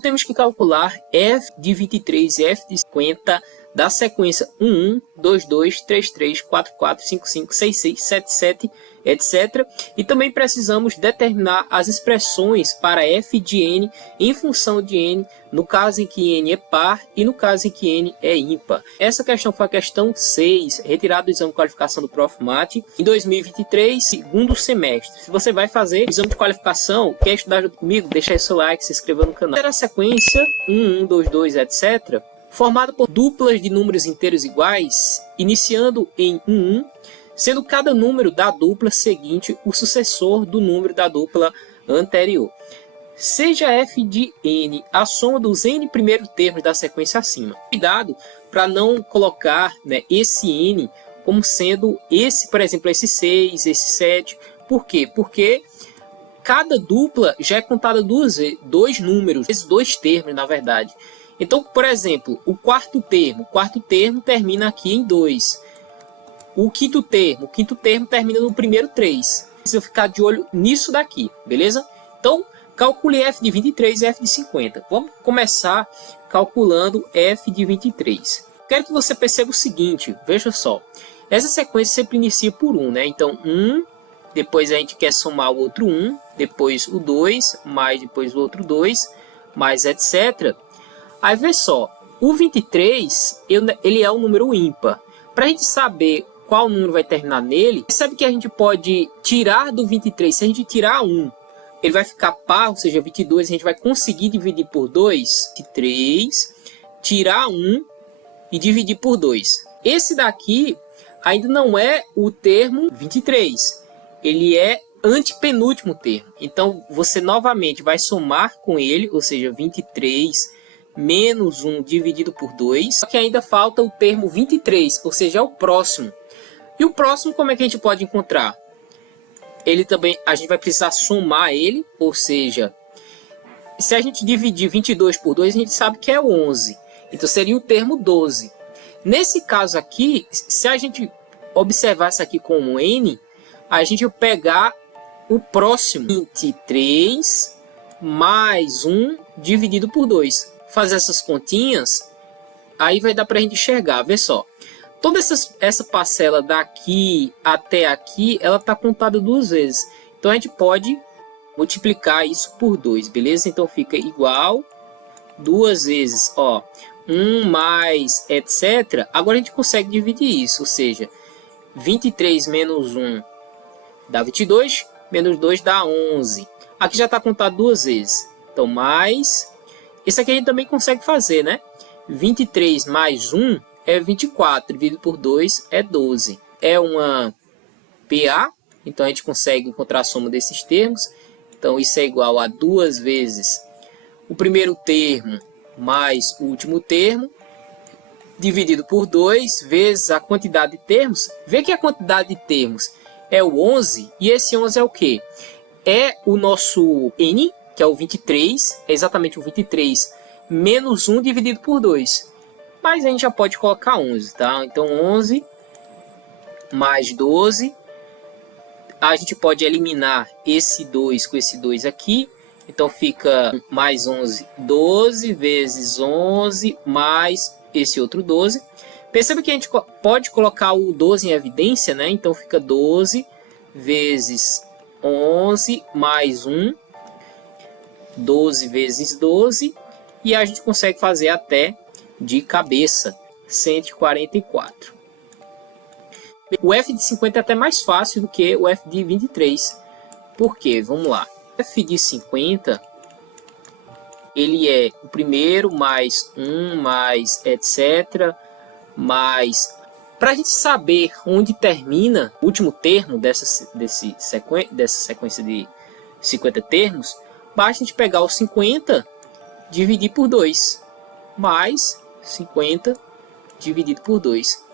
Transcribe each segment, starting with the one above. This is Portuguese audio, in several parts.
Temos que calcular f de 23 e f de 50 da sequência 11, 22, 33, 44, 55, 66, 77, etc. E também precisamos determinar as expressões para f de n em função de n, no caso em que n é par e no caso em que n é ímpar. Essa questão foi a questão 6, retirada do exame de qualificação do Profmat em 2023, segundo semestre. Se você vai fazer o exame de qualificação, quer estudar junto comigo, deixa aí seu like, se inscreva no canal. A sequência 1, 2, 2, etc., formada por duplas de números inteiros iguais, iniciando em 1, sendo cada número da dupla seguinte o sucessor do número da dupla anterior. Seja f de n a soma dos n primeiros termos da sequência acima. Cuidado para não colocar, né, esse n como sendo esse, por exemplo, esse 6, esse 7. Por quê? Porque cada dupla já é contada dois números, esses dois termos, na verdade. Então, por exemplo, o quarto termo termina aqui em 2. O quinto termo termina no primeiro 3. Precisa ficar de olho nisso daqui, beleza? Então, calcule f de 23 e f de 50. Vamos começar calculando f de 23. Quero que você perceba o seguinte, veja só. Essa sequência sempre inicia por 1, né? Então, 1, depois a gente quer somar o outro 1, depois o 2, mais depois o outro 2, mais etc. Aí, vê só, o 23, ele é um número ímpar. Para a gente saber qual número vai terminar nele, sabe que a gente pode tirar do 23, se a gente tirar 1, ele vai ficar par, ou seja, 22, a gente vai conseguir dividir por 2, 23, tirar 1 e dividir por 2. Esse daqui ainda não é o termo 23, ele é antepenúltimo termo. Então, você novamente vai somar com ele, ou seja, 23 menos 1 dividido por 2, só que ainda falta o termo 23, ou seja, é o próximo. E o próximo, como é que a gente pode encontrar? Ele também, a gente vai precisar somar ele, ou seja, se a gente dividir 22 por 2, a gente sabe que é 11. Então, seria o termo 12. Nesse caso aqui, se a gente observar isso aqui como n, a gente vai pegar o próximo, 23 mais 1 dividido por 2. Fazer essas continhas, aí vai dar para a gente enxergar. Vê só, toda essa parcela daqui até aqui, ela está contada duas vezes. Então, a gente pode multiplicar isso por 2, beleza? Então, fica igual duas vezes, ó, 1 mais etc. Agora, a gente consegue dividir isso, ou seja, 23 menos 1 dá 22, menos 2 dá 11. Aqui já está contado duas vezes. Então, mais... Esse aqui a gente também consegue fazer, né? 23 mais 1 é 24, dividido por 2 é 12. É uma PA, então a gente consegue encontrar a soma desses termos. Então, isso é igual a 2 vezes o primeiro termo mais o último termo, dividido por 2 vezes a quantidade de termos. Vê que a quantidade de termos é o 11, e esse 11 é o quê? É o nosso n, que é o 23, é exatamente o 23 menos 1 dividido por 2. Mas a gente já pode colocar 11, tá? Então, 11 mais 12. A gente pode eliminar esse 2 com esse 2 aqui. Então, fica mais 11, 12 vezes 11 mais esse outro 12. Perceba que a gente pode colocar o 12 em evidência, né? Então, fica 12 vezes 11 mais 1. 12 vezes 12, e a gente consegue fazer até de cabeça 144. O f de 50 é até mais fácil do que o f de 23. Por quê? Vamos lá. O f de 50, ele é o primeiro mais 1 mais etc. Mais... Para a gente saber onde termina o último termo dessa sequência de 50 termos, basta a gente pegar o 50, dividir por 2, mais 50 dividido por 2.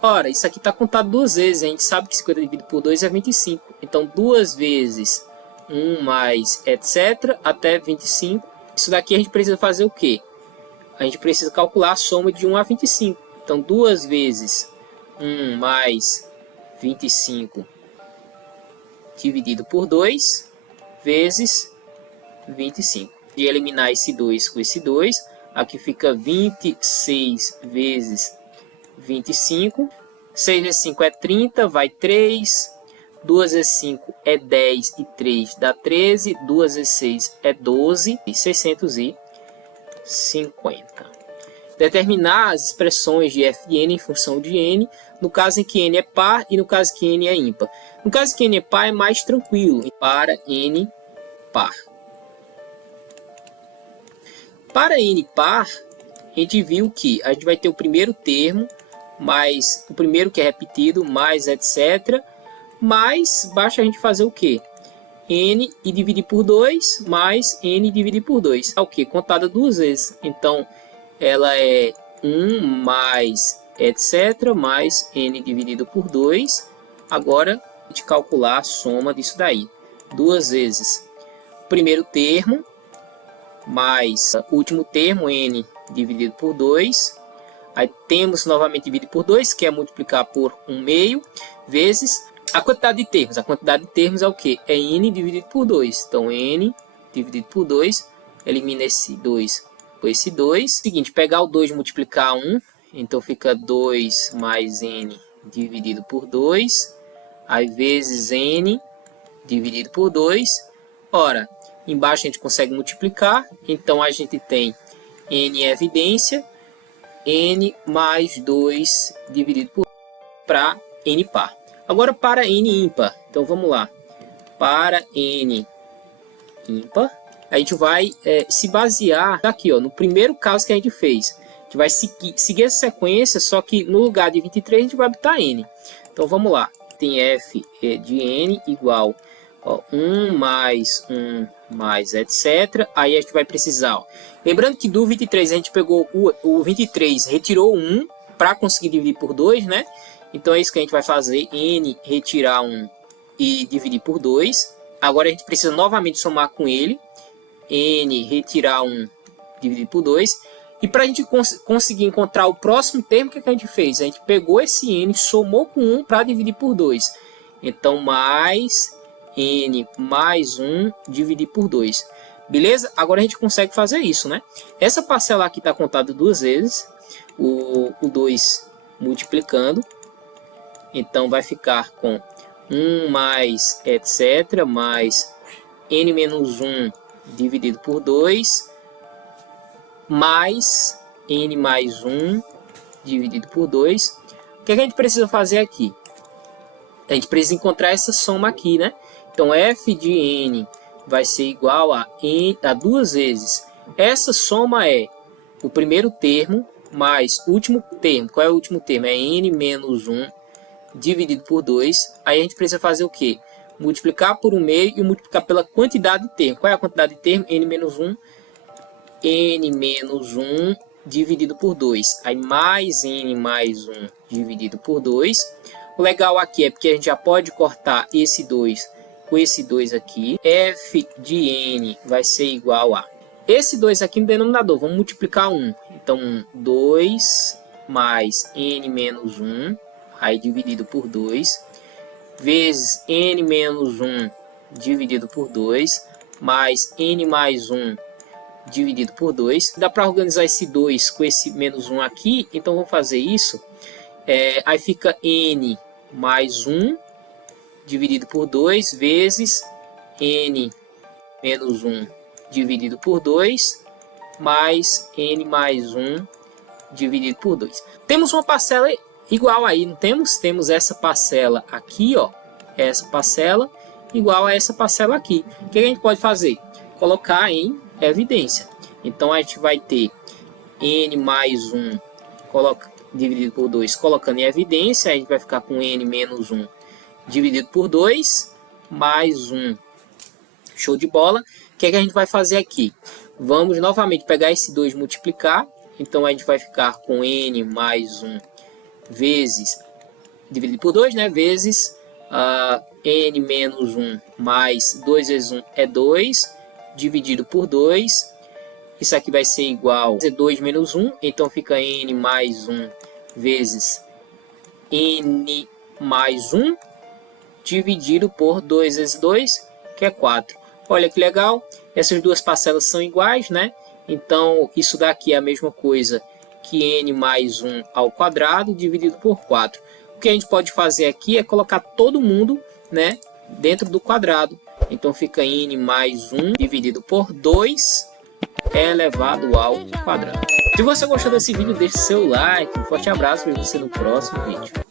Ora, isso aqui está contado duas vezes, a gente sabe que 50 dividido por 2 é 25. Então, 2 vezes 1 mais etc. até 25. Isso daqui a gente precisa fazer o quê? A gente precisa calcular a soma de 1 a 25. Então, 2 vezes 1 mais 25 dividido por 2 vezes 25. De eliminar esse 2 com esse 2, aqui fica 26 vezes 25. 6 vezes 5 é 30, vai 3. 2 vezes 5 é 10 e 3 dá 13. 2 vezes 6 é 12 e 650. Determinar as expressões de f de n em função de n, no caso em que n é par e no caso que n é ímpar. No caso que n é par é mais tranquilo, para n par. Para n par, a gente viu que a gente vai ter o primeiro termo, mais o primeiro que é repetido, mais etc. Mas basta a gente fazer o quê? N e dividir por 2, mais n dividir por 2. É o quê? Contada duas vezes. Então, ela é 1 mais etc. mais n dividido por 2. Agora, a gente calcular a soma disso daí. Duas vezes o primeiro termo, mais o último termo, n dividido por 2. Aí temos novamente dividido por 2, que é multiplicar por 1 meio, vezes a quantidade de termos. A quantidade de termos é o quê? É n dividido por 2. Então, n dividido por 2, elimina esse 2 com esse 2. Seguinte, pegar o 2 e multiplicar 1, então fica 2 mais n dividido por 2, aí vezes n dividido por 2. Ora, embaixo a gente consegue multiplicar, então a gente tem n é evidência, n mais 2 dividido por para n par. Agora para n ímpar, então vamos lá, para n ímpar, a gente vai se basear aqui, ó, no primeiro caso que a gente fez. A gente vai seguir essa sequência, só que no lugar de 23 a gente vai botar n. Então vamos lá, tem f de n igual a 1 mais 1 mais etc. Aí a gente vai precisar, ó, lembrando que do 23 a gente pegou o 23, retirou 1 para conseguir dividir por 2, né? Então é isso que a gente vai fazer, n retirar 1 e dividir por 2. Agora a gente precisa novamente somar com ele, n retirar 1 dividido por 2. E para a gente conseguir encontrar o próximo termo, o que a gente fez? A gente pegou esse n, somou com 1 para dividir por 2. Então, mais n mais 1 dividir por 2. Beleza? Agora a gente consegue fazer isso, né? Essa parcela aqui está contada duas vezes, o 2 multiplicando. Então, vai ficar com 1 mais etc. mais n menos 1 dividido por 2, mais n mais 1 dividido por 2. O que a gente precisa fazer aqui? A gente precisa encontrar essa soma aqui, né? Então, f de n vai ser igual a duas vezes. Essa soma é o primeiro termo mais o último termo. Qual é o último termo? É n menos 1 dividido por 2. Aí a gente precisa fazer o quê? Multiplicar por 1 meio e multiplicar pela quantidade de termo. Qual é a quantidade de termo? N menos 1. N menos 1 dividido por 2. Aí mais n mais 1 dividido por 2. O legal aqui é porque a gente já pode cortar esse 2 com esse 2 aqui. F de n vai ser igual a esse 2 aqui no denominador. Vamos multiplicar 1. Então, 2 mais n menos 1. Aí dividido por 2. Vezes n menos 1 dividido por 2, mais n mais 1 dividido por 2. Dá para organizar esse 2 com esse menos 1 aqui, então vamos fazer isso. Aí fica n mais 1 dividido por 2, vezes n menos 1 dividido por 2, mais n mais 1 dividido por 2. Temos uma parcela igual aí, não temos? Temos essa parcela aqui, ó. Essa parcela igual a essa parcela aqui. O que a gente pode fazer? Colocar em evidência. Então, a gente vai ter n mais 1 dividido por 2, colocando em evidência. A gente vai ficar com n menos 1 dividido por 2, mais 1. Show de bola. O que a gente vai fazer aqui? Vamos novamente pegar esse 2 e multiplicar. Então, a gente vai ficar com n mais 1 vezes, dividido por 2, né? Vezes n menos 1 mais 2 vezes 1 é 2, dividido por 2. Isso aqui vai ser igual a 2 menos 1, então fica n mais 1 vezes n mais 1, dividido por 2 vezes 2, que é 4. Olha que legal, essas duas parcelas são iguais, né? Então, isso daqui é a mesma coisa que n mais 1 ao quadrado dividido por 4. O que a gente pode fazer aqui é colocar todo mundo, né, dentro do quadrado. Então, fica n mais 1 dividido por 2 elevado ao quadrado. Se você gostou desse vídeo, deixe seu like. Um forte abraço e vejo você no próximo vídeo.